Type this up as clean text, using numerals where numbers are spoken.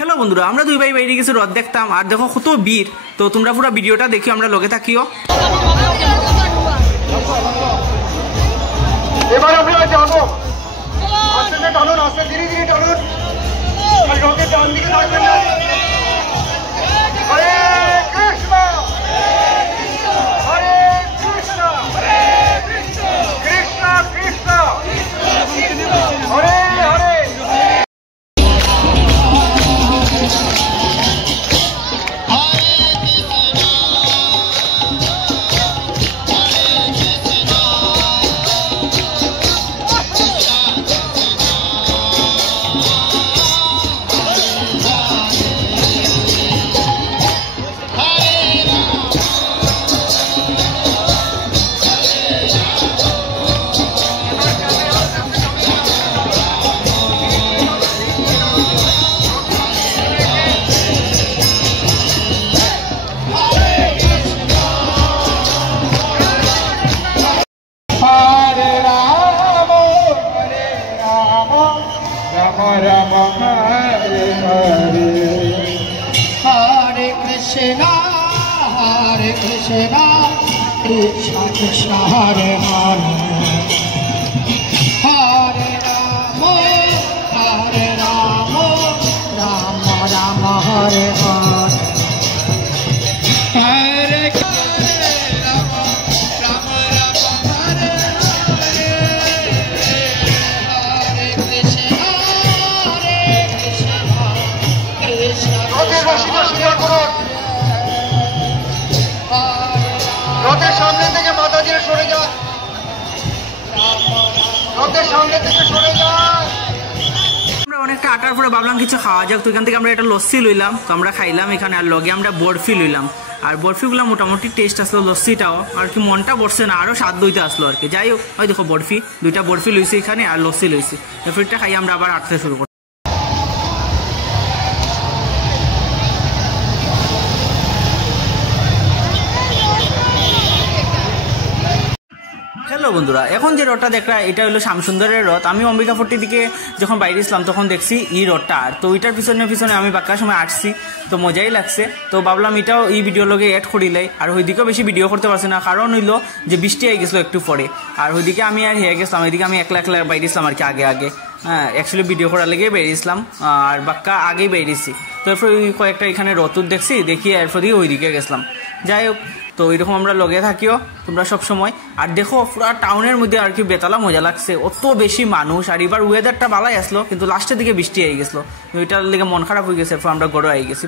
Hello বন্ধুরা, আমরা দুই ভাই বাইরে গেছি রথ দেখতাম আর দেখো কত ভিড়। তো তোমরা পুরো ভিডিওটা দেখি, আমরা লগে থাকিও। এবার আমরা যাবো, আস্তে আস্তে টানুন, আস্তে ধীরে ধীরে টানুন, আর রথের ডান দিকে থাকবেন না। হরে কৃষ্ণ হরে Krishna Krishna Krishna Hare Hare. Hare Krishna, Krishna Krishna Hare Hare, Hare Rama, Hare Rama, Rama Rama Hare Hare, Hare Rama, Rama Rama Hare Hare, Hare Krishna, Krishna Krishna রথের সামনে থেকে মাতাজিরা সরে যান, রথের সামনে থেকে সরে যান। আমরা অনেকটা আটার পরে ভাবলাম কিছু খাওয়া যাক, তো এখান থেকে আমরা একটা লস্যি লইলাম, তো আমরা খাইলাম এখানে। আর লগে আমরা বরফি লইলাম, আর বরফিগুলো মোটামুটি টেস্ট আসলো, লস্যিটাও আর কি মনটা বসছে না, আরও স্বাদ দইতে আসলো আর কি। যাই হোক, ওই দেখো বরফি, দুইটা বরফি লইছি এখানে আর লস্যি লইছি। ফিরটা খাই আমরা আবার আটতে শুরু করি। হ্যালো বন্ধুরা, এখন যে রথটা দেখা এটা হলো শ্যামসুন্দরের রথ। আমি অম্বিকাপুরটির দিকে যখন বাইরে ছিলাম তখন দেখছি এই রথটা, আর তো ওইটার পিছনে পিছনে আমি বাক্কার সময় আসছি, তো মজাই লাগছে। তো ভাবলাম এটাও এই ভিডিওর লগে অ্যাড করিলাই। আর ওইদিকেও বেশি ভিডিও করতে পারছি না, কারণ হইলো যে বৃষ্টি হয়ে গেছিলো একটু পরে। আর ওইদিকে আমি আর হেয়ে গেছিলাম, ওইদিকে আমি একলা একলা বাইরেছিলাম আর কি আগে। হ্যাঁ, অ্যাকচুয়ালি ভিডিও করার লেগে বেরিয়েছিলাম, আর বাক্কা আগেই বেরিয়েছি। তো এরপর ওই কয়েকটা এখানে রথ দেখি, এরপর দিয়ে ওইদিকে গেছিলাম। যাই হোক, তো এরকম আমরা লগে থাকিও তোমরা সব সময়। আর দেখো পুরো টাউনের মধ্যে আর কি বেতালা মজা লাগছে, অত বেশি মানুষ। আর এবার ওয়েদারটা ভালোই আসলো, কিন্তু লাস্টের দিকে বৃষ্টি হয়ে গেছিলো, ওইটার লেগে মন খারাপ হয়ে গেছে। এরপর আমরা গড়ে হয়ে গেছি।